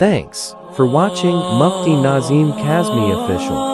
Thanks for watching Mufti Nazim Kazmi Official.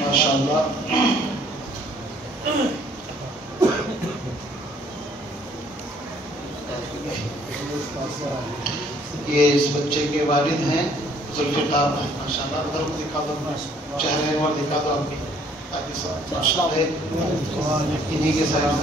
माशाअल्लाह, ये इस बच्चे के वालिद हैं जुल्फिकार भाई। माशाअल्लाह, उधर दिखा दो, चेहरे और दिखा दो आपके, ताकि सब माशाअल्लाह इन्हीं के सलाम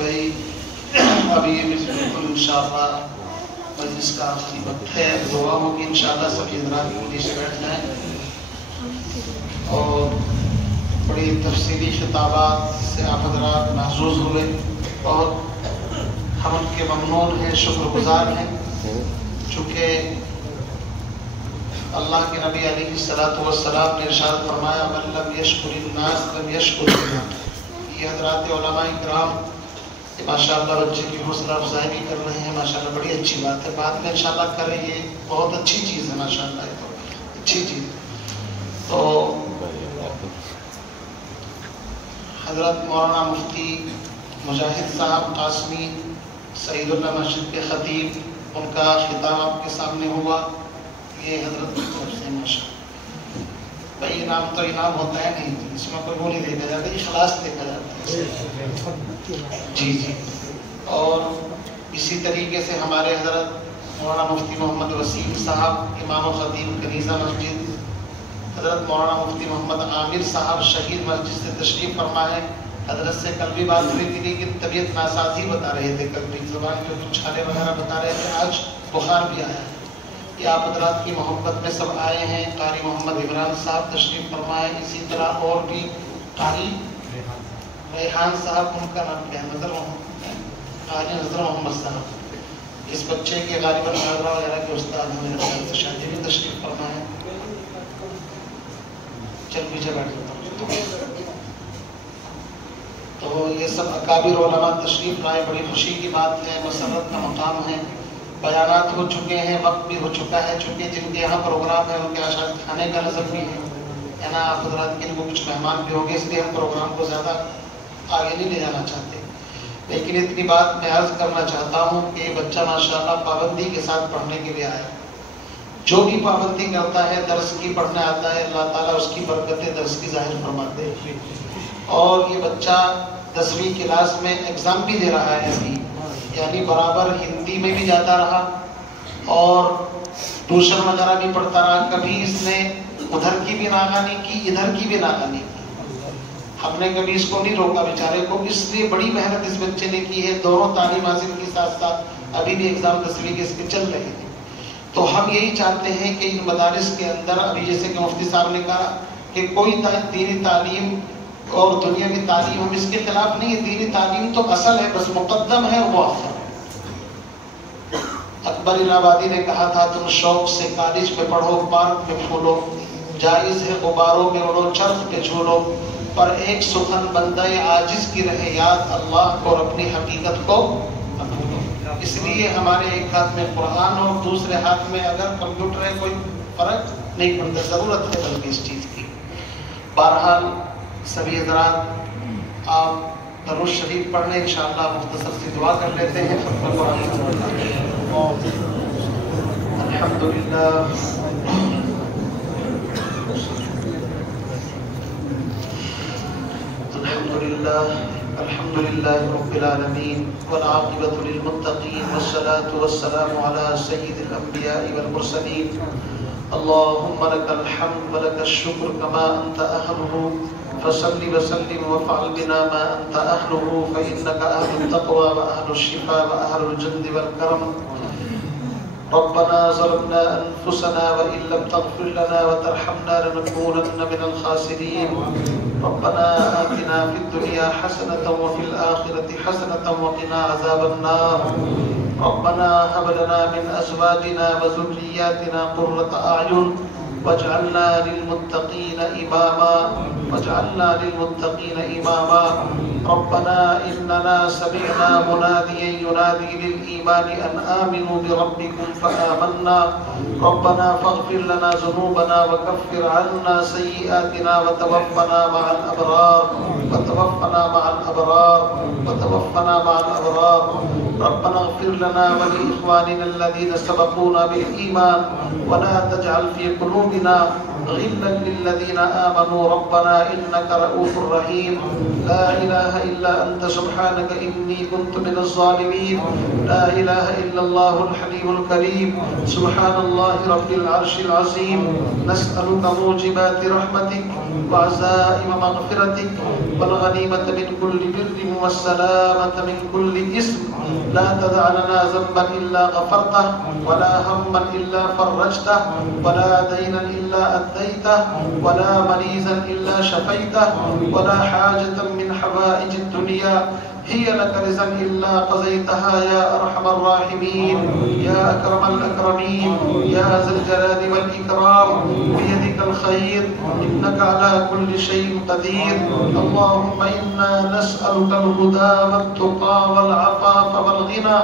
भाई। अब ये बिल्कुल इंशाअल्लाह मजलिस का आखिरी वक्त है, दुआ होगी इंशाअल्लाह सभी हज़रात जल्दी से बैठ जाएं और बड़ी तफसीली खिताबात से आप हज़रात महसूस हुए। बहुत हम उनके ममनून हैं, शुक्रगुजार हैं, चूँकि अल्लाह के नबी अलैहिस्सलातु वस्सलाम ने इरशाद फरमाया, मन लम यशकुरिन्नास लम यशकुरिल्लाह। ये हज़रात उलमाए किराम माशाअल्लाह बच्चे की हौसला अफजाई भी कर रहे हैं, माशाअल्लाह बड़ी अच्छी बात है। बाद में इंशाअल्लाह करें, ये बहुत अच्छी चीज़ है माशाअल्लाह, ये तो अच्छी चीज़। तो हज़रत मौलाना मुफ्ती मुजाहिद साहब कासमी सईदुल्लाह मस्जिद के खतीब, उनका खिताब आपके सामने हुआ। ये हज़रत की तरफ से माशाअल्लाह भाई, इनाम तो इनाम होता है नहीं, इसमें कोई वो नहीं देखा जाता, इखलास देखा जाता है। जी जी। और इसी तरीके से हमारे हज़रत मौलाना मुफ्ती मोहम्मद वसीम साहब इमाम खतीब कनीज़ा मस्जिद, हज़रत मौलाना मुफ्ती मोहम्मद आमिर साहब शहीद मस्जिद से तशरीफ़ फरमा है। हज़रत से कल भी बात हुई थी, लेकिन तबीयत नासाजी बता रहे थे, कल भी ज़ुबान पे कुछ छाले वगैरह बता रहे थे, आज बुखार भी आया है। ये आप हज़रात की मोहब्बत में सब आए हैं। कारी मोहम्मद इमरान साहब तशरीफ़ फरमाए, इसी तरह और भी कारी रेहान साहब, उनका नाम क्या है, कारी नज़र मोहम्मद साहब, इस बच्चे के गालिबन हाजरा वगैरह के उस्ताद हैं, मेरे ख्याल से शायद भी तशरीफ़ फरमाए। चल पीछे बैठ जाता हूँ। तो ये सब अकाबिर उलमा तशरीफ़ लाए, बड़ी खुशी की बात है, मसरत का मकाम है। बयानात हो चुके हैं, वक्त भी हो चुका है, चूँकि जिनके यहाँ प्रोग्राम है उनके यहाँ शायद खाने का नज़र भी है ना, आप हज़रात के लिए कुछ मेहमान भी होंगे, इसलिए हम प्रोग्राम को ज़्यादा आगे नहीं ले जाना चाहते। लेकिन इतनी बात मैं अर्ज़ करना चाहता हूँ कि ये बच्चा माशाअल्लाह पाबंदी के साथ पढ़ने के लिए आया। जो भी पाबंदी करता है, दर्स की पढ़ने आता है, अल्लाह ताला उसकी बरकतें दर्स की ज़ाहिर फरमाते हैं। और ये बच्चा 10वीं क्लास में एग्ज़ाम भी दे रहा है अभी, यानी बराबर हिंदी में भी जाता रहा और ट्यूशन वगैरह भी पढ़ता रहा। कभी इसने उधर की भी नागानी की, इधर की भी नागानी की। हमने कभी इसको नहीं रोका बेचारे को, इसलिए बड़ी मेहनत इस बच्चे ने की है। दोनों तालीम हासिल के साथ साथ अभी भी एग्जाम 10वीं के इसके चल रहे हैं। तो हम यही चाहते हैं कि इन मदारिस के अंदर, अभी जैसे कि मुफ्ती साहब ने कहा कि कोई दीनी तालीम और दुनियावी तालीम, हम इसके खिलाफ नहीं है। दीनी तालीम तो असल है, बस मुकद्दम है वो आखिर। अकबर इलाहाबादी ने कहा था, तुम शौक से कॉलेज में पढ़ो, पार्क में फूलो, जायज है गुब्बारों में उड़ो, चरख पे झूलो, पर एक सुखन बंदे आजिज की रहे याद, अल्लाह को और अपनी हकीकत को न भूलो। इसलिए हमारे एक हाथ में कुरान और दूसरे हाथ में अगर कंप्यूटर है, कोई फर्क नहीं पड़ता, ज़रूरत है बल्कि इस चीज़ की। बहरहाल सभी हज़रात, आप درود شریف پڑھ لیں انشاءاللہ مختصر سی دعا کر لیتے ہیں ختم قرآن الحمدللہ الحمد للہ رب العالمین والعاقبۃ للمتقین والصلاة والسلام علی سید الانبیاء والمرسلین اللہم لک الحمد ولک الشکر کما انت اہلہ فصل وسلم وفعل بنا ما انت اہلہ فإنک اہل التقوى واہل الشفاء واہل الجد والکرم ربنا ظلمنا انفسنا وإن لم تغفر لنا وترحمنا لنكونن من الخاسرين ربنا آتنا في الدنيا حسنة وفي الآخرة حسنة وقنا عذاب النار ربنا هب لنا من أزواجنا وذرياتنا قرة أعين واجعلنا للمتقين إماما ربنا إننا سمعنا مناديا ينادي للإيمان أن آمنوا بربكم فآمنا ربنا فاغفر لنا ذنوبنا وكفر عنا سيئاتنا وتوفنا مع الأبرار ربنا اغفر لنا ولإخواننا الذين سبقونا بالإيمان ولا تجعل في قلوبنا غلا للذين آمنوا ربنا إنك رؤوف رحيم لا إله إلا أنت سبحانك إني كنت من الظالمين لا إله إلا الله الحليم الكريم سبحان الله رب العرش العظيم نسألك موجبات رحمتك وعزائم مغفرتك والغنيمة من كل بر والسلامة من كل إثم لا تدع لنا ذنبا إلا غفرته ولا هما إلا فرجته ولا دينا إلا أديته ولا مريضا إلا شفيته ولا حاجة من حوائج الدنيا هي لك رزقا إلا قضيتها يا أرحم الراحمين يا أكرم الأكرمين يا ذا الجلال والإكرام بيدك الخير إنك على كل شيء قدير اللهم إنا نسألك الهدى والتقى والعفاف والغنى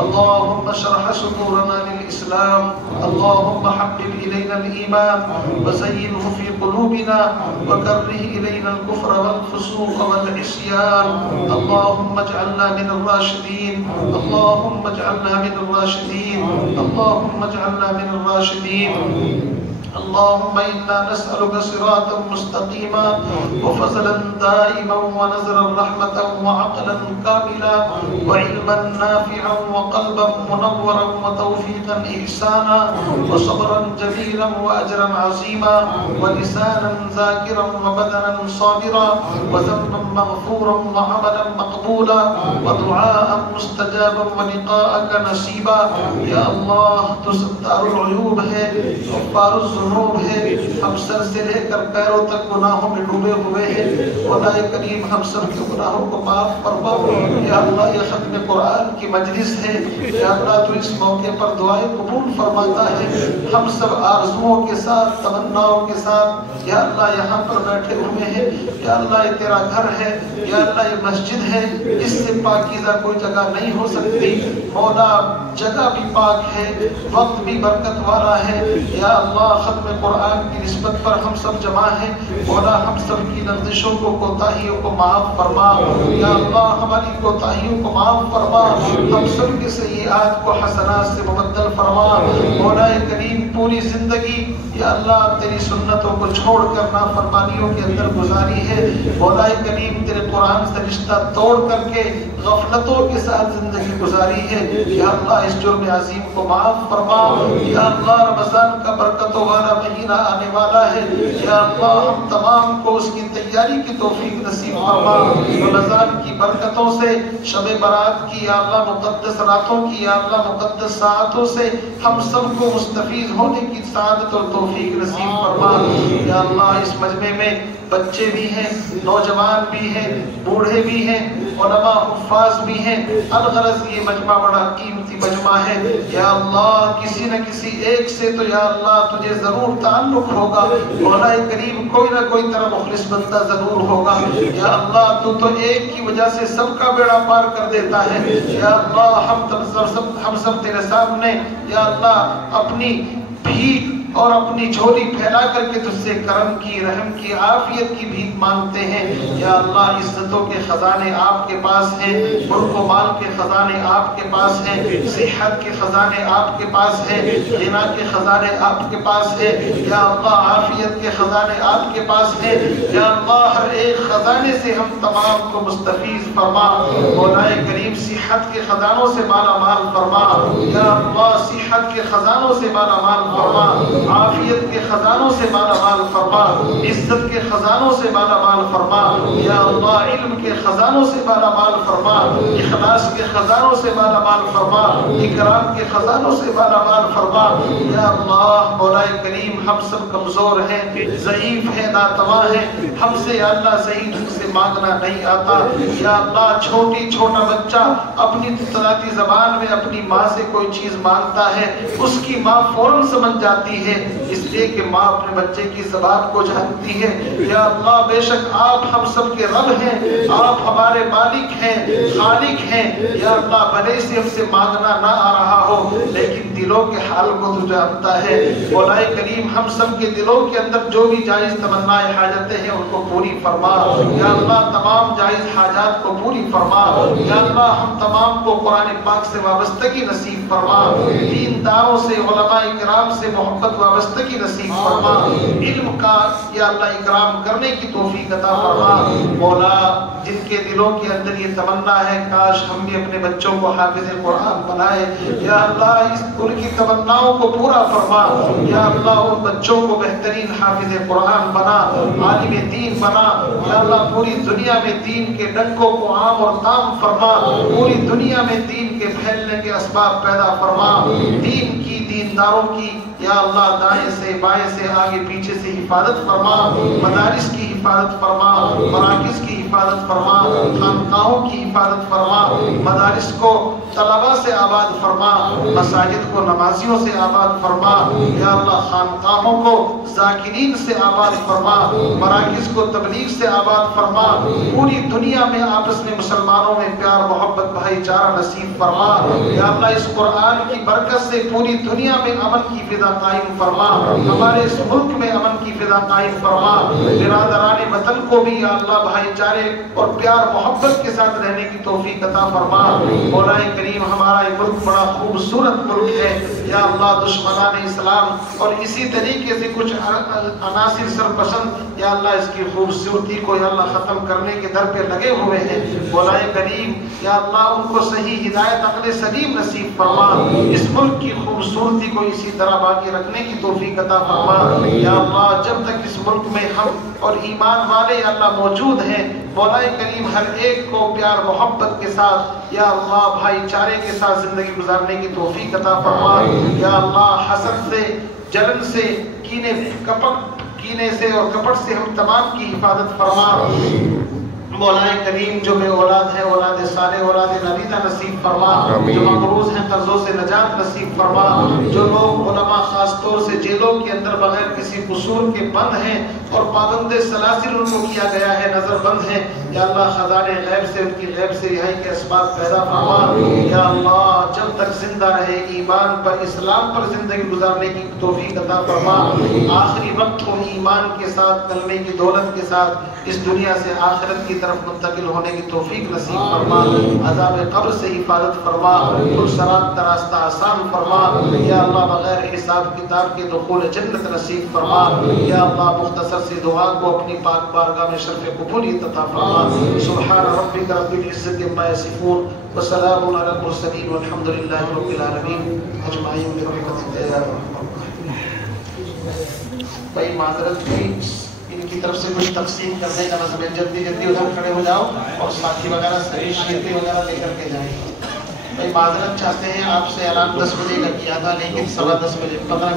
اللهم اشرح صدورنا للإسلام اللهم حبب إلينا الإيمان وزينه في قلوبنا وكره إلينا الكفر والفسوق والعصيان اللهم اجعلنا من الراشدين اللهم اجعلنا من الراشدين اللهم اجعلنا من الراشدين اللهم إنا نسألك صراطا مستقيما وفضلا دائما ونزلا رحمة وعقلا كاملا وعلما نافعا وقلبا منورا وتوفيقا إحسانا وصبرا جميلا وأجرا عظيما ولسانا ذاكرا وبدنا صابرا وذنبا مغفورا وعملا مقبولا ودعاء مستجابا ولقاءك نصيبا يا الله تستار العيوب ہے غفار الذنوب ہے ہم سر سے لے کر پیروں تک گناہوں میں ڈوبے ہوئے ہیں خدا کریم ہم سب کے گناہوں کو معاف فرما یا اللہ یہ ختم قرآن کی مجلس ہے یا اللہ تو اس موقع پر دعائیں قبول فرماتا ہے ہم سب آرزوؤں کے ساتھ تمناؤں کے ساتھ یا اللہ یہاں پر بیٹھے ہوئے ہیں یا اللہ یہ تیرا گھر ہے یا اللہ یہ مسجد ہے اس سے پاکیزہ کوئی جگہ نہیں ہو سکتی مولا جگہ بھی پاک ہے وقت بھی برکت والا ہے یا اللہ ختم قرآن کی نسبت پر ہم سب جمع ہیں مولا ہم سب کی لغزشوں کو کوتاہیوں کو معاف فرما یا اللہ ہماری کوتاہیوں کو معاف فرما ہم سب کے سیئات کو حسنات سے مبدل فرما مولا کریم پوری زندگی یا اللہ تیری سنتوں کو چھوڑ کر نافرمانیوں کے اندر گزاری ہے مولا کریم تیرے قرآن سے رشتہ توڑ کر کے غفلتوں کے ساتھ زندگی گزاری ہے یا اللہ اس جرم عظیم کو معاف فرما یا اللہ رمضان کا برکتوں والا مہینہ آنے والا ہے یا اللہ ہم تمام کو اس کی تیاری کی توفیق نصیب فرما رمضان کی برکتوں سے شب برات کی یا اللہ مقدس راتوں کی یا اللہ مقدس ساعتوں سے ہم سب کو مستفیض ہونے کی سعادت اور توفیق نصیب فرما یا اللہ اس مجمع میں بچے بھی ہیں نوجوان بھی ہیں بوڑھے بھی ہیں علماء حفاظ بھی ہیں الغرض یہ مجمع بڑا قیمتی مجمع ہے یا اللہ کسی نہ کسی ایک سے تو یا اللہ تجھے ضرور تعلق ہوگا مولا کریم کوئی نہ کوئی طرح مخلص بندہ ضرور ہوگا یا اللہ تو ایک کی وجہ سے سب کا بیڑا پار کر دیتا ہے یا اللہ ہم سب تیرے سامنے یا اللہ اپنی भीख और अपनी झोली फैला करके तुझसे करम की, रहम की, आफियत की भीख मांगते हैं। या अल्लाह इज्जतों के खजाने आपके पास हैं, मुल्क व माल के खजाने आपके पास हैं, सेहत के खजाने आपके पास हैं, गिना के खजाने आपके पास हैं। या अल्लाह आफियत के खजाने आपके पास हैं। या अल्लाह हर एक खजाने से हम तमाम को मुस्तफीज फरमा। मौलाए करीम सेहत के खजानों से माला माल फरमा। या अल्लाह सेहत के खजानों से माला माल फरमा, आफियत के खजानों से माला माल फरमा, इज्जत के खजानों से माला माल फरमा। या अल्लाह इल्म के खजानों से माला माल फरमा, इखलास के खजानों से माला माल फरमा, इकराम के खजानों से माला माल फरमा। या अल्लाह मौलाए करीम हम सब कमजोर हैं, ज़ईफ हैं, नातवा हैं, हमसे या अल्लाह सही ढंग से मांगना नहीं आता। या अल्लाह छोटा बच्चा अपनी तलाती ज़बान में अपनी माँ से कोई चीज़ मांगता है, उसकी माँ फौरन समझ जाती है, इसलिए कि माँ अपने बच्चे की ज़बान को जानती है। या अल्लाह बेशक आप हम सब के रब हैं, आप हमारे मालिक हैं, खालिक हैं। या अल्लाह भले से हमसे मांगना ना आ रहा हो, लेकिन दिलों के हाल को तू जानता है। मौलाए करीम हम सब के दिलों के अंदर जो भी जायज़ तमन्नाएं हाजतें हैं उनको पूरी फरमा। या अल्लाह तमाम जायज़ हाजात को पूरी फरमा। या अल्लाह हम तमाम को कुरान पाक से वाबस्तगी नसीब फरमा, दीनदारों से, उलमाए किराम से मोहब्बत वाबस्तगी नसीब फरमा, इल्म का या अल्लाह इकराम करने की तौफीक अता फरमा। मौला जिनके दिलों के अंदर ये तमन्ना है काश हम भी अपने बच्चों को हाफिज़ कुरान बनाए, या अल्लाह इस उनकी तमन्नाओं को पूरा फरमा। या अल्लाह उन बच्चों को बेहतरीन हाफिज़ कुरान बना, आलिम दीन बना। या अल्लाह पूरी दुनिया में दीन के डंकों को आम और ताम फरमा, पूरी दुनिया में दीन के फैलने के असबाब पैदा फरमा, दीन की, दीनदारों की या अल्लाह दाएं से बाएं से आगे पीछे से हिफाजत फरमा, मदारिस की हिफाजत फरमा, मराकिज़ की हिफाजत फरमा, खानकाहों की हिफाजत फरमा, मदारिस को तलबा से आबाद फरमा, मसाजिद को नमाजियों से आबाद फरमा। या अल्लाह खानकाहों को ज़ाकिरीन से आबाद फरमा, मराकिज़ को तबलीग से आबाद फरमा। पूरी दुनिया में आपस में मुसलमानों में प्यार मोहब्बत भाईचारा नसीब फरमा। या अल्लाह इस कुरान की बरकत से पूरी दुनिया में अमन की फिजा कायम फरमा, हमारे इस मुल्क में अमन की फिजा कायम फरमा। बिरादराने वतन को भी या अल्लाह भाईचारे और प्यार मोहब्बत के साथ रहने की तौफीक अता फरमा। मौलाए करीम हमारा ये मुल्क बड़ा खूबसूरत मुल्क है। या अल्लाह दुश्मनाने इस्लाम और इसी तरीके से कुछ अनासिर सरपसंद या अल्लाह इसकी खूबसूरती को या अल्लाह ख़त्म करने के दर पे लगे हुए हैं। मौलाए करीम या अल्लाह उनको सही हिदायत अक्ल सलीम नसीब फरमा, इस मुल्क की खूबसूरती को इसी तरह बाकी रखने की तौफीक अता फरमा। या अल्लाह जब तक इस मुल्क में हम और ईमान वाले या अल्लाह मौजूद हैं, मौलाए करीम हर एक को प्यार मोहब्बत के साथ या अल्लाह भाईचारे के साथ जिंदगी गुजारने की तौफीक अता फरमा। या अल्लाह हसद से, जलन से, कीने से और कपट से हम तमाम की हिफाजत फरमा। मौलाए करीम जो बे औलाद है औलाद साले औलाद नबीदा नसीब फरमा, जो मकरूज हैं कर्जों से नजात नसीब फरमा, जो लोग उलमा खास तौर से जेलों के अंदर बगैर किसी कसूर के बंद हैं और पाबंदे सलासिल उनको किया गया है, नजर बंद हैं। या अल्लाह खजाने गैब से उनकी गैब से रिहाई के असबाब पैदा फरमा। या अल्लाह जब तक जिंदा रहे ईमान पर, इस्लाम पर जिंदगी गुजारने की तौफीक अता फरमा। आखिरी वक्त को ईमान के साथ, कलमे की दौलत के साथ इस दुनिया से आखिरत की तरफ मुंतकिल होने की तौफीक नसीब फरमा। अज़ाब कब्र से हिफाजत फरमा, सरात का रास्ता आसान फरमा। या अल्लाह बगैर हिसाब किताब के दुखूल जन्नत नसीब फरमा। या अल्लाह मुख्तसर सी दुआ को अपनी पाक बारगाह में शर्फ़ कबूलियत अता फरमा। सुब्हान रब्बिका रब्बिल इज़्ज़ति अम्मा यसिफून व सलामुन अलल मुरसलीन वल्हम्दुलिल्लाहि रब्बिल आलमीन अजमाईन बिरहमतिका या अरहमर राहिमीन। भाई माजरत की इनकी तरफ से कुछ तकसीम करने का नज़म, जल्दी जल्दी उधर खड़े हो जाओ और साथी वगैरह सभी शीटें वगैरह लेकर के जाएं। भाई माजरत चाहते हैं आपसे, ऐलान 10 बजे का किया था लेकिन 10:15 बजे 15